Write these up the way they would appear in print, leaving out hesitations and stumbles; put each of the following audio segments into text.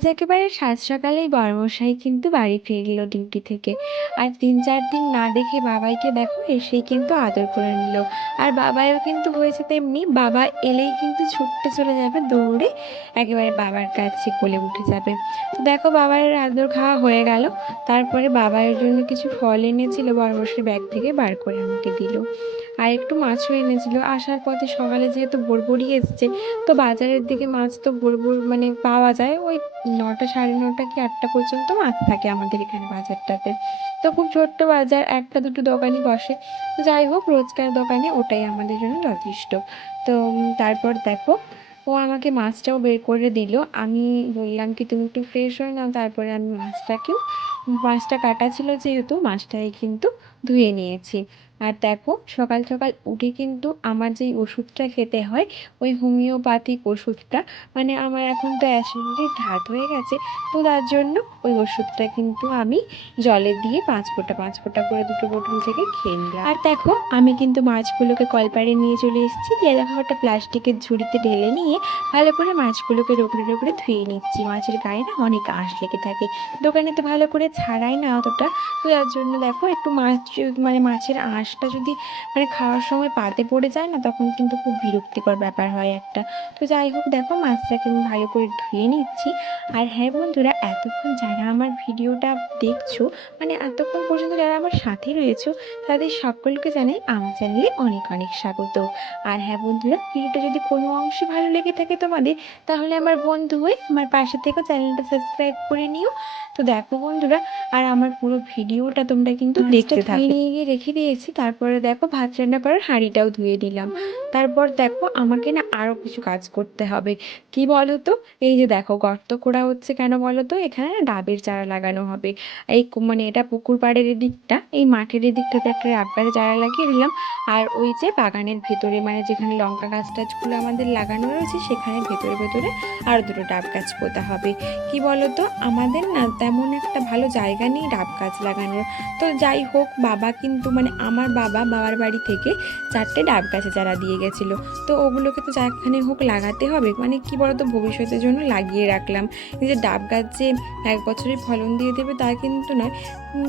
আজ একেবারে সাত সকালেই বরমশাই কিন্তু বাড়ি ফিরল ডিউটি থেকে। আর 3-4 দিন না দেখে বাবাইকে দেখো এসেই কিন্তু আদর করে নিল। আর বাবাইও কিন্তু হয়েছে তেমনি, বাবা এলেই কিন্তু ছুটতে চলে যাবে দৌড়ে, একেবারে বাবার কাছে কোলে উঠে যাবে। তো দেখো বাবার আদর খাওয়া হয়ে গেল। তারপরে বাবার জন্য কিছু ফল এনেছিল, বরমশাই ব্যাগ থেকে বার করে আমাকে দিল। আর একটু মাছও এনেছিল। আসার পথে সকালে যেহেতু ভোরভোরই এসছে, তো বাজারের দিকে মাছ তো ভোর মানে পাওয়া যায় ওই 9টা, 9:30 কি 8টা পর্যন্ত মাছ থাকে আমাদের এখানে বাজারটাতে। তো খুব ছোট্ট বাজার, একটা দুটো দোকানই বসে। তো যাই হোক, রোজকার দোকানে ওটাই আমাদের জন্য যথেষ্ট। তো তারপর দেখো ও আমাকে মাছটাও বের করে দিল। আমি বললাম কি তুমি একটু ফ্রেশ হয়ে নাও, তারপরে আমি মাছটা কাটা ছিল যেহেতু মাছটাই কিন্তু ধুয়ে নিয়েছি। আর দেখো সকাল সকাল উঠে কিন্তু আমার যেই ওষুধটা খেতে হয়, ওই হোমিওপ্যাথিক ওষুধটা, মানে আমার এখন তো অ্যাসিডিটির ধাত হয়ে গেছে, তো তার জন্য ওই ওষুধটা কিন্তু আমি জলে দিয়ে 5 ফোঁটা করে দুটো বোতল থেকে খেয়ে নিলাম। আর দেখো আমি কিন্তু মাছগুলোকে কলপাড়ে নিয়ে চলে এসেছি, দিয়ে দেখো একটা প্লাস্টিকের ঝুড়িতে ঢেলে নিয়ে ভালো করে মাছগুলোকে রোগড়ে রোগড়ে ধুয়ে নিচ্ছি। মাছের গায়ে না অনেক আঁশ লেগে থাকে, দোকানে তো ভালো করে ছাড়াই না অতটা। তো তার জন্য দেখো একটু মাছ, মানে মাছের আঁশটা যদি মানে খাওয়ার সময় পাতে পড়ে যায় না, তখন কিন্তু খুব বিরক্তিকর ব্যাপার হয় একটা। তো যাই হোক, দেখো মাছটাকে আমি ভালো করে ধুয়ে নিচ্ছি। আর হ্যাঁ বন্ধুরা, এতক্ষণ যারা আমার ভিডিওটা দেখছো, মানে এতক্ষণ পর্যন্ত যারা আমার সাথে রয়েছো, তাদের সকলকে জানাই আমার চ্যানেলে অনেক অনেক স্বাগত। আর হ্যাঁ বন্ধুরা, ভিডিওটা যদি কোনো অংশে ভালো লেগে থাকে তোমাদের, তাহলে আমার বন্ধু হয়ে আমার পাশে থেকে চ্যানেলটা সাবস্ক্রাইব করে নিও। তো দেখো বন্ধুরা, আর আমার পুরো ভিডিওটা তোমরা কিন্তু দেখতে থাকো। নিয়ে গিয়ে রেখে দিয়েছি। তারপরে দেখো ভাত রান্না করার হাঁড়িটাও ধুয়ে দিলাম। তারপর দেখো আমাকে না আরও কিছু কাজ করতে হবে। কি বলো তো, এই যে দেখো গর্ত করা হচ্ছে কেন বলো তো, এখানে না ডাবের চারা লাগানো হবে। এই মানে এটা পুকুর পাড়ের এদিকটা, এই মাঠের এদিকটাতে একটা ডাব গাছের চারা লাগিয়ে দিলাম। আর ওই যে বাগানের ভেতরে, মানে যেখানে লঙ্কা গাছ টাছগুলো আমাদের লাগানো রয়েছে, সেখানে ভেতরে ভেতরে আরও দুটো ডাব গাছ পোঁতা হবে। কি বলো তো, আমাদের না তেমন একটা ভালো জায়গা নেই ডাব গাছ লাগানোর। তো যাই হোক, বাবা কিন্তু মানে আমার বাবার বাড়ি থেকে 4টে ডাব গাছে চারা দিয়ে গেছিলো। তো ওগুলোকে তো যেখানে হোক লাগাতে হবে, মানে কি বলতো, ভবিষ্যতের জন্য লাগিয়ে রাখলাম। এই যে ডাব গাছ যে 1 বছরের ফলন দিয়ে দেবে তা কিন্তু নয়,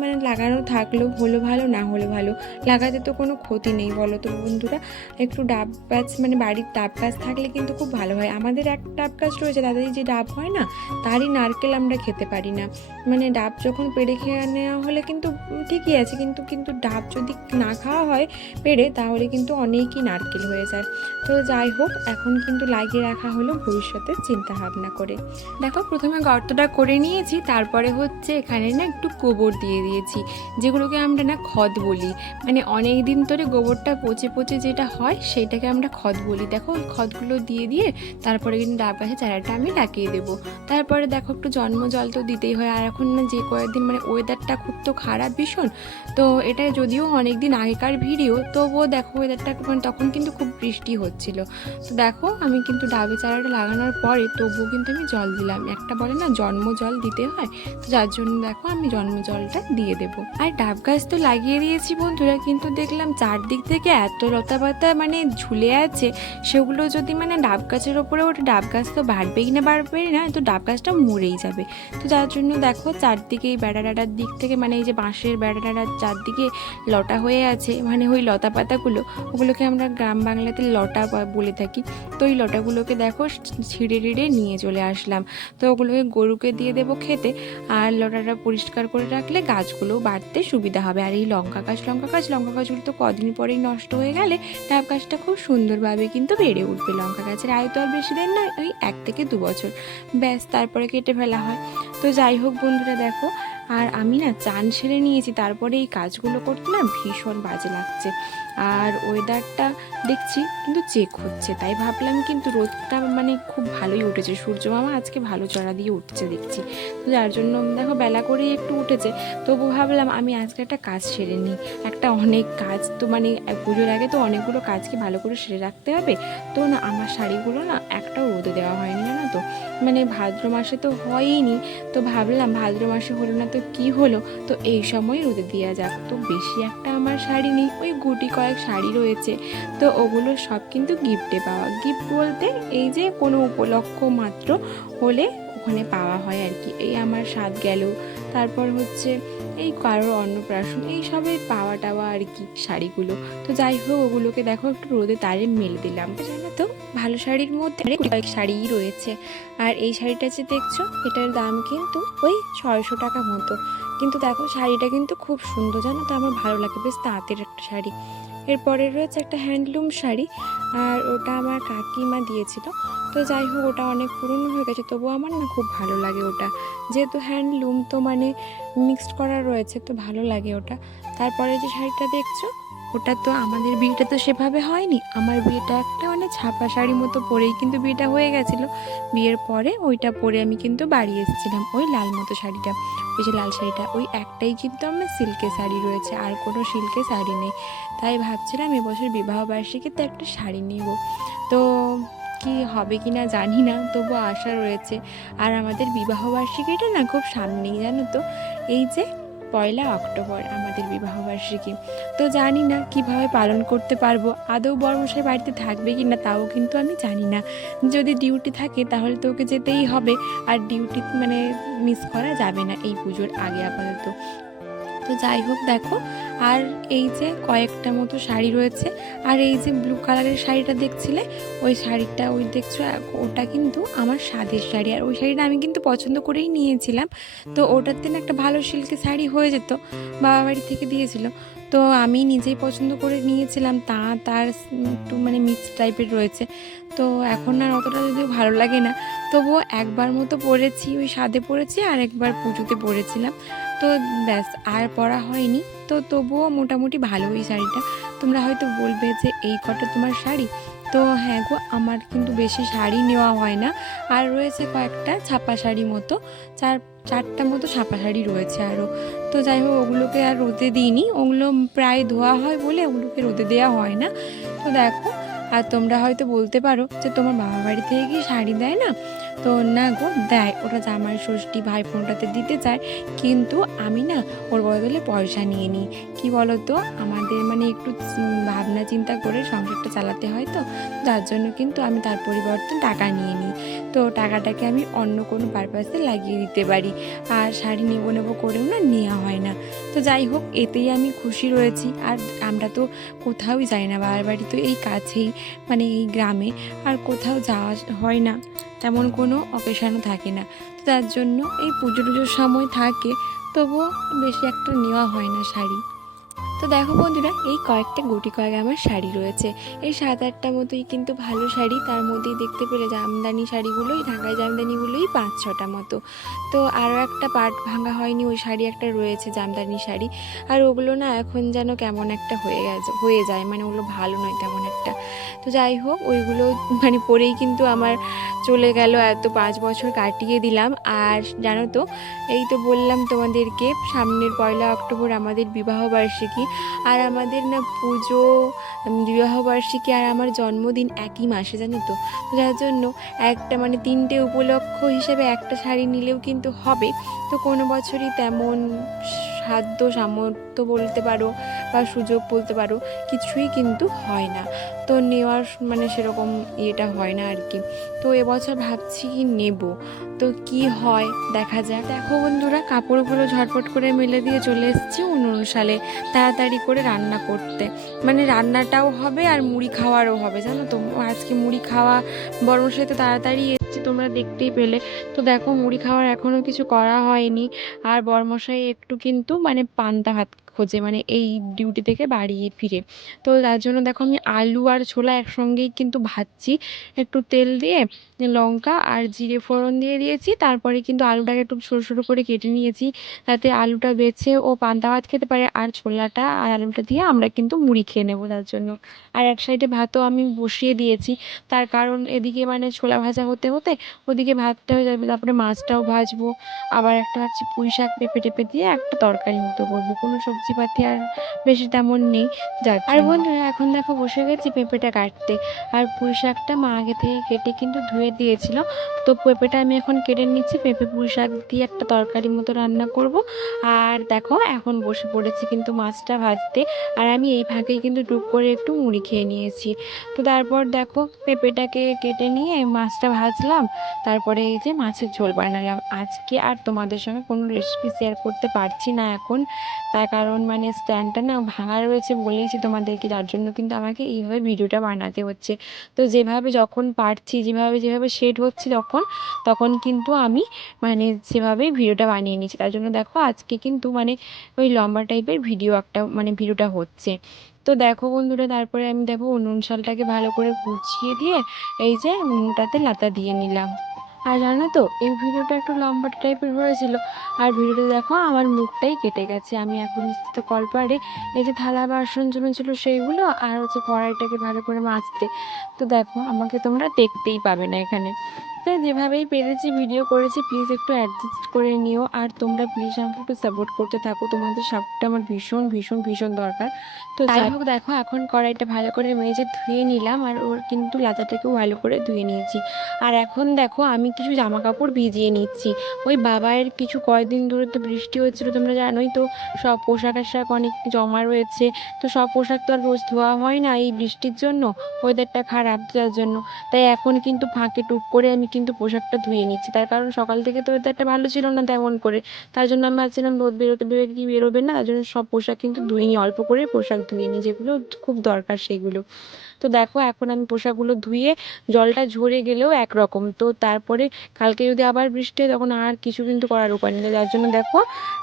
মানে লাগানো থাকলো, হলো ভালো না হলো ভালো, লাগাতে তো কোনো ক্ষতি নেই বলো তো বন্ধুরা। একটু ডাব গাছ মানে বাড়ির ডাব গাছ থাকলে কিন্তু খুব ভালো হয়। আমাদের এক ডাব গাছ রয়েছে, তাদের যে ডাব হয় না, তারই নারকেল আমরা খেতে পারি না। মানে ডাব যখন পেড়ে খেয়ে নেওয়া হলে কিন্তু ঠিকই আছে, কিন্তু কিন্তু ডাব যদি না খাওয়া হয় পেড়ে, তাহলে কিন্তু অনেকই নারকেল হয়ে যায়। তো যাই হোক, এখন কিন্তু লাগিয়ে রাখা হলো ভবিষ্যতে চিন্তা ভাবনা করে। দেখো প্রথমে গর্তটা করে নিয়েছি, তারপরে হচ্ছে এখানে না একটু গোবর দিয়ে দিয়েছি, যেগুলোকে আমরা না খদ বলি। মানে অনেক দিন ধরে গোবরটা পচে পচে যেটা হয়, সেটাকে আমরা খদ বলি। দেখো ওই খদগুলো দিয়ে দিয়ে তারপরে কিন্তু ডাব গাছের চারাটা আমি লাগিয়ে দেবো। তারপরে দেখো একটু জন্ম জল তো দিতেই হয়। আর এখন না যে কয়েকদিন মানে ওয়েদারটা খুব তো খারাপ ভীষণ, তো এটা যদিও অনেক দিন আগেকার ভিডিও, তবুও দেখো ওয়েদারটা মানে তখন কিন্তু খুব বৃষ্টি হচ্ছিল। তো দেখো আমি কিন্তু ডাবে চারাটা লাগানোর পরে তবুও কিন্তু আমি জল দিলাম। একটা বলে না জন্ম জল দিতে হয়, তো যার জন্য দেখো আমি জন্ম জলটা দিয়ে দেবো। আর ডাব গাছ তো লাগিয়ে দিয়েছি বন্ধুরা, কিন্তু দেখলাম চারদিক থেকে এত লতা পাতা মানে ঝুলে আছে, সেগুলো যদি মানে ডাব গাছের ওপরে ওঠে, ডাব গাছ তো বাড়বেই না, তো ডাব গাছটা মরেই যাবে। তো যার জন্য দেখো চারদিকে এই বেড়া ডাঁটার দিক থেকে, মানে এই যে বাঁশের বেড়া ডাঁটার চারদিকে লতা হয়ে আছে, মানে ওই লতা পাতাগুলো, ওগুলোকে আমরা গ্রাম বাংলাতে লতা বলে থাকি। তো ওই লতাগুলোকে দেখো ছিঁড়ে টিড়ে নিয়ে চলে আসলাম। তো ওগুলোকে গরুকে দিয়ে দেবো খেতে। আর লতাটা পরিষ্কার করে রাখলে গাছগুলো বাড়তে সুবিধা হবে। আর এই লঙ্কা গাছগুলো তো কদিন পরেই নষ্ট হয়ে গেলে ডাব গাছটা খুব সুন্দরভাবে কিন্তু বেড়ে উঠবে। লঙ্কা গাছের আয়ু তো আর বেশি দিন নয়, ওই 1 থেকে 2 বছর, ব্যাস তারপরে কেটে ফেলা হয়। তো যাই হোক বন্ধুরা দেখো, আর আমি না চান সেরে নিয়েছি, তারপরে এই কাজগুলো করতে না ভীষণ বাজে লাগছে। আর ওয়েদারটা দেখছি কিন্তু চেক হচ্ছে, তাই ভাবলাম কিন্তু রোদটা মানে খুব ভালোই উঠেছে, সূর্য মামা আজকে ভালো চড়া দিয়ে উঠছে দেখছি। তো যার জন্য দেখো বেলা করেই একটু উঠেছে, তবু ভাবলাম আমি আজকে একটা কাজ সেরে নিই। একটা অনেক কাজ তো মানে পুজোর আগে তো অনেকগুলো কাজকে ভালো করে সেরে রাখতে হবে। তো না আমার শাড়িগুলো না একটাও রোদে দেওয়া হয়নি, জানো তো, মানে ভাদ্র মাসে তো হয়ইনি। তো ভাবলাম ভাদ্র মাসে হলো না তো কি হলো, তো এই সময় রোদে দেওয়া যাক। তো বেশি একটা আমার শাড়ি নেই, ওই গুটি কয়েক শাড়ি রয়েছে। তো ওগুলো সব কিন্তু গিফটে পাওয়া, গিফট বলতে এই যে কোনো উপলক্ষ মাত্র হলে ওখানে পাওয়া হয় আর কি। এই আমার স্বাদ গেল, তারপর হচ্ছে এই কারোর অন্নপ্রাশন, এই সবে পাওয়া টাওয়া আর কি শাড়িগুলো। তো যাই হোক, ওগুলোকে দেখো একটু রোদে তারে মেলে দিলাম। জানো তো, ভালো শাড়ির মধ্যে কয়েক শাড়িই রয়েছে। আর এই শাড়িটা যে দেখছো, এটার দাম কিন্তু ওই 600 টাকা মতো। কিন্তু দেখো শাড়িটা কিন্তু খুব সুন্দর, জানো তো, আমার ভালো লাগে, বেশ তাঁতের একটা শাড়ি। এরপরে রয়েছে একটা হ্যান্ডলুম শাড়ি, আর ওটা আমার কাকিমা দিয়েছিল। তো যাই হোক, ওটা অনেক পুরনো হয়ে গেছে, তবুও আমার না খুব ভালো লাগে ওটা, যেহেতু হ্যান্ডলুম তো মানে মিক্সড করা রয়েছে, তো ভালো লাগে ওটা। তারপরে যে শাড়িটা দেখছো, ওটা তো আমাদের বিয়েটা তো সেভাবে হয়নি, আমার বিয়েটা একটা মানে ছাপা শাড়ি মতো পরেই কিন্তু বিয়েটা হয়ে গেছিলো। বিয়ের পরে ওইটা পরে আমি কিন্তু বাড়ি এসেছিলাম, ওই লাল মতো শাড়িটা, ওই যে লাল শাড়িটা, ওই একটাই কিন্তু আমার সিল্কের শাড়ি রয়েছে, আর কোনো সিল্কের শাড়ি নেই। তাই ভাবছিলাম এবছর বিবাহবার্ষিকীতে একটা শাড়ি নেব। তো কি হবে কি না জানি না, তবু আশা রয়েছে। আর আমাদের বিবাহবার্ষিকীটা না খুব সামনেই, জানো তো, এই যে 1 অক্টোবর আমাদের বিবাহবার্ষিকী। তো জানি না কিভাবে পালন করতে পারবো, আদৌ বরমশাই বাড়িতে থাকবে কি না তাও কিন্তু আমি জানি না। যদি ডিউটি থাকে তাহলে তো ওকে যেতেই হবে, আর ডিউটি মানে মিস করা যাবে না এই পুজোর আগে আপাতত। তো যাই হোক দেখো, আর এই যে কয়েকটা মতো শাড়ি রয়েছে, আর এই যে ব্লু কালারের শাড়িটা দেখছিলে, ওই শাড়িটা, ওই দেখছো, ওটা কিন্তু আমার স্বাদের শাড়ি, আর ওই শাড়িটা আমি কিন্তু পছন্দ করেই নিয়েছিলাম। তো ওটাতে না একটা ভালো সিল্কের শাড়ি হয়ে যেত, বাবা বাড়ি থেকে দিয়েছিল। তো আমি নিজেই পছন্দ করে নিয়েছিলাম, তার একটু মানে মিক্স টাইপের রয়েছে। তো এখন আর অতটা যদিও ভালো লাগে না, তবুও একবার মতো পরেছি, ওই স্বাদে পরেছি, আর একবার পুজোতে পরেছিলাম। তো ব্যাস, আর পরা হয়নি। তো তবুও মোটামুটি ভালো এই শাড়িটা। তোমরা হয়তো বলবে যে এই কটা তোমার শাড়ি, তো হ্যাঁ গো, আমার কিন্তু বেশি শাড়ি নেওয়া হয় না, আর রয়েছে কয়েকটা ছাপা শাড়ি মতো, চারটা মতো ছাপা শাড়ি রয়েছে আরও। তো যাই হোক, ওগুলোকে আর রোদে দিইনি, ওগুলো প্রায় ধোয়া হয় বলে ওগুলোকে রোদে দেওয়া হয় না। তো দেখো, আর তোমরা হয়তো বলতে পারো যে তোমার বাবা বাড়ি থেকে কি শাড়ি দেয় না? তো না গো, দেয়, ওটা জামাই ষষ্ঠী ভাইফোঁটাতে দিতে চায়, কিন্তু আমি না ওর বদলে পয়সা নিয়ে নিই। কি বলো তো, আমাদের মানে একটু ভাবনা চিন্তা করে সংসারটা চালাতে হয়, তো যার জন্য কিন্তু আমি তার পরিবর্তে টাকা নিয়ে নিই। তো টাকাটাকে আমি অন্য কোনো পারপাসে লাগিয়ে দিতে পারি, আর শাড়ি নেবো নেবো করেও না নেওয়া হয় না। তো যাই হোক, এতেই আমি খুশি রয়েছি। আর আমরা তো কোথাওই যাই না, বাবার বাড়ি তো এই কাছেই, মানে এই গ্রামে, আর কোথাও যাওয়া হয় না, তেমন কোনো অকেশানও থাকে না। তো তার জন্য এই পুজো টুজোর সময় থাকে, তবুও বেশি একটা নেওয়া হয় না শাড়ি। তো দেখো বন্ধুরা, এই কয়েকটা গুটি কয়েক আমার শাড়ি রয়েছে, এই 7-8টা মতোই কিন্তু ভালো শাড়ি। তার মধ্যেই দেখতে পেলে জামদানি শাড়িগুলোই, ঢাকাই জামদানিগুলোই 5-6টা মতো। তো আরও একটা পাট ভাঙা হয়নি, ওই শাড়ি একটা রয়েছে জামদানি শাড়ি, আর ওগুলো না এখন যেন কেমন একটা হয়ে যায়, মানে ওগুলো ভালো নয় তেমন একটা। তো যাই হোক, ওইগুলো মানে পরেই কিন্তু আমার চলে গেল এত 5 বছর কাটিয়ে দিলাম। আর জানো তো, এই তো বললাম তোমাদেরকে, সামনের 1 অক্টোবর আমাদের বিবাহবার্ষিকী, আর আমাদের না পুজো, বিবাহবার্ষিকী আর আমার জন্মদিন একই মাসে, জানো তো। যার জন্য একটা মানে 3টে উপলক্ষ হিসেবে একটা শাড়ি নিলেও কিন্তু হবে। তো কোনো বছরই তেমন সাধ্য সামর্থ্য বলতে পারো বা সুযোগ বলতে পারো, কিছুই কিন্তু হয় না। তো নেওয়ার মানে সেরকম ইয়েটা হয় না আর কি। তো এবছর ভাবছি কি নেব, তো কি হয় দেখা যাক। দেখো বন্ধুরা, কাপড়গুলো ঝটপট করে মেলে দিয়ে চলে এসেছি সালে, তাড়াতাড়ি করে রান্না করতে, মানে রান্নাটাও হবে আর মুড়ি খাওয়ারও হবে, জানো তো। আজকে মুড়ি খাওয়া, বরমশাই তো তাড়াতাড়ি এসেছি, তোমরা দেখতেই পেলে। তো দেখো, মুড়ি খাওয়ার এখনও কিছু করা হয়নি, আর বরমশাই একটু কিন্তু মানে পান্তা ভাত খোঁজে, মানে এই ডিউটি থেকে বাড়ি ফিরে। তো তার জন্য দেখো, আমি আলু আর ছোলা একসঙ্গেই কিন্তু ভাজছি, একটু তেল দিয়ে লঙ্কা আর জিরে ফোড়ন দিয়ে দিয়েছি, তারপরে কিন্তু আলুটাকে একটু ছোটো ছোটো করে কেটে নিয়েছি, যাতে আলুটা বেছে ও পান্তা ভাত খেতে পারে, আর ছোলাটা আর আলুটা দিয়ে আমরা কিন্তু মুড়ি খেয়ে নেবো তার জন্য। আর এক সাইডে ভাতও আমি বসিয়ে দিয়েছি, তার কারণ এদিকে মানে ছোলা ভাজা হতে হতে ওদিকে ভাতটা হয়ে যাবে, তারপরে মাছটাও ভাজবো, আবার একটা ভাবছি পুঁই শাক পেঁপে টেপে দিয়ে একটা তরকারি মতো করবো, কোনো সবজি সবজিপাতি আর বেশি তেমন নেই। আর বন্ধুরা এখন দেখো বসে গেছি পেঁপেটা কাটতে। আর পুঁই শাকটা মা আগে থেকে কেটে কিন্তু ধুয়ে দিয়েছিল। তো পেঁপেটা আমি এখন কেটে নিচ্ছি, পেঁপে পুঁই শাক দিয়ে একটা তরকারি মতো রান্না করব। আর দেখো এখন বসে পড়েছি কিন্তু মাছটা ভাজতে। আর আমি এই ফাঁকেই কিন্তু টুক করে একটু মুড়ি খেয়ে নিয়েছি। তো তারপর দেখো পেঁপেটাকে কেটে নিয়ে মাছটা ভাজলাম, তারপরে এই যে মাছের ঝোল বানালাম। আজকে আর তোমাদের সঙ্গে কোনো রেসিপি শেয়ার করতে পারছি না এখন, তার কারণ মানে স্ট্যান্ডটা না ভাঙা রয়েছে বলেইছি তোমাদেরকে, যার জন্য কিন্তু আমাকে এইভাবে ভিডিওটা বানাতে হচ্ছে। তো যেভাবে যখন পারছি, যেভাবে সেট হচ্ছে তখন কিন্তু আমি মানে সেভাবেই ভিডিওটা বানিয়ে নিচ্ছি। তার জন্য দেখো আজকে কিন্তু মানে ওই লম্বা টাইপের ভিডিওটা হচ্ছে। তো দেখো বন্ধুরা, তারপরে আমি দেখো উনুন শালটাকে ভালো করে গুছিয়ে দিয়ে এই যে উনুনটাতে লাতা দিয়ে নিলাম। আর জানো তো এই ভিডিওটা একটু লম্বা টাইপের হয়েছিল। আর ভিডিওটা দেখো আমার মুখটাই কেটে গেছে। আমি এখন তো কলপারে এই যে থালা বাসন জমেছিল সেইগুলো আর হচ্ছে কড়াইটাকে ভালো করে মাজতে। তো দেখো আমাকে তোমরা দেখতেই পাবে না এখানে। তো যেভাবেই পেরেছি ভিডিও করেছি, প্লিজ একটু অ্যাডজাস্ট করে নিও। আর তোমরা প্লিজ আমাকে একটু সাপোর্ট করতে থাকো, তোমাদের সাপোর্টটা আমার ভীষণ ভীষণ ভীষণ দরকার। তো যাই হোক দেখো এখন কড়াইটা ভালো করে মেজে ধুয়ে নিলাম, আর ওর কিন্তু লাতাটাকেও ভালো করে ধুয়ে নিয়েছি। আর এখন দেখো আমি কিছু জামা কাপড় ভিজিয়ে নিচ্ছি। ওই বাবাইয়ের কিছু কয়েকদিন ধরে তো বৃষ্টি হচ্ছিলো তোমরা জানোই তো, সব পোশাক আশাক অনেক জমা রয়েছে। তো সব পোশাক তো আর রোজ ধোয়া হয় না এই বৃষ্টির জন্য, ওয়েদারটা খারাপ যার জন্য। তাই এখন কিন্তু ফাঁকে টুক করে আমি কিন্তু পোশাকটা ধুয়ে নিচ্ছি, তার কারণ সকাল থেকে তো ওয়েদারটা ভালো ছিল না তেমন করে। তার জন্য আমি ভাবছিলাম রোদ বেরোবে না, তার জন্য সব পোশাক কিন্তু ধুয়ে নিই, অল্প করে পোশাক ধুয়ে নিই যেগুলো খুব দরকার সেগুলো। তো দেখো এখন আমি পোশাকগুলো ধুয়ে জলটা ঝরে গেলেও একরকম, তো তারপরে কালকে যদি আবার বৃষ্টি হয় তখন আর কিছু কিন্তু করার উপায় নেই। যার জন্য দেখো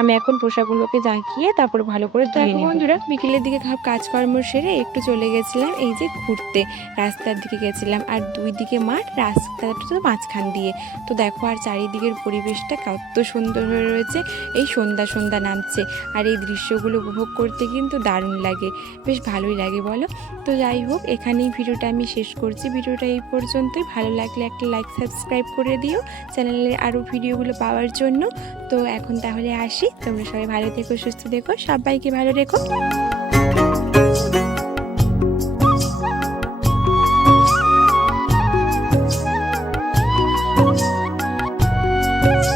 আমি এখন পোশাকগুলোকে জাঁকিয়ে তারপরে ভালো করে ধুয়ে নেব। বন্ধুরা বিকেলের দিকে কাজকর্ম সেরে একটু চলে গেছিলাম এই যে ঘুরতে, রাস্তার দিকে গেছিলাম। আর দুই দিকে মাঠ, রাস্তাটা তো মাঝখান দিয়ে। তো দেখো আর চারিদিকের পরিবেশটা কত সুন্দর হয়ে রয়েছে, এই সন্ধ্যা সন্ধ্যা নামছে। আর এই দৃশ্যগুলো উপভোগ করতে কিন্তু দারুণ লাগে, বেশ ভালোই লাগে বলো। তো যাই হোক এখানেই ভিডিওটা আমি শেষ করছি। ভিডিওটা এই পর্যন্তই, ভালো লাগলে একটা লাইক সাবস্ক্রাইব করে দিও চ্যানেলের আরও ভিডিওগুলো পাওয়ার জন্য। তো এখন তাহলে আসি, তোমরা সবাই ভালো থেকো, সুস্থ থেকো, সবাইকে ভালো রেখো।